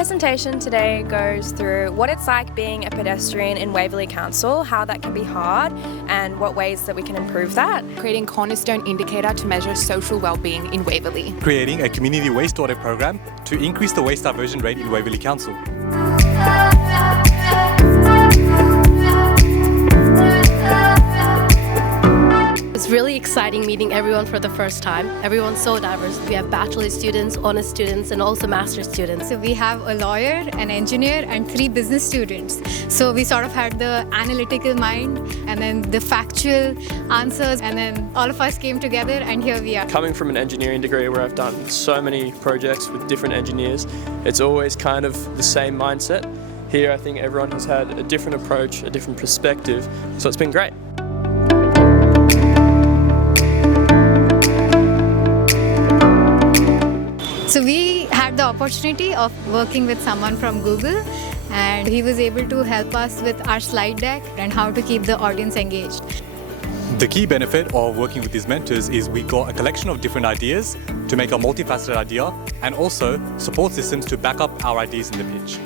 presentation today goes through what it's like being a pedestrian in Waverley Council, how that can be hard and what ways that we can improve that. Creating cornerstone indicator to measure social wellbeing in Waverley. Creating a community waste audit program to increase the waste diversion rate in Waverley Council. It's really exciting meeting everyone for the first time. Everyone's so diverse. We have bachelor students, honors students, and also master's students. So we have a lawyer, an engineer, and 3 business students. So we sort of had the analytical mind and then the factual answers, and then all of us came together and here we are. Coming from an engineering degree where I've done so many projects with different engineers, it's always kind of the same mindset. Here I think everyone has had a different approach, a different perspective, so it's been great. So we had the opportunity of working with someone from Google, and he was able to help us with our slide deck and how to keep the audience engaged. The key benefit of working with these mentors is we got a collection of different ideas to make a multifaceted idea, and also support systems to back up our ideas in the pitch.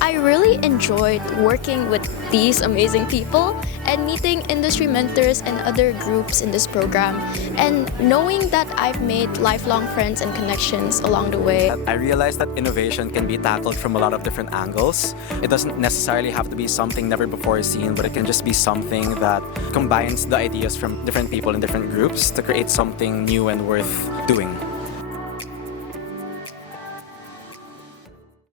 I really enjoyed working with these amazing people and meeting industry mentors and other groups in this program, and knowing that I've made lifelong friends and connections along the way. I realized that innovation can be tackled from a lot of different angles. It doesn't necessarily have to be something never before seen, but it can just be something that combines the ideas from different people in different groups to create something new and worth doing.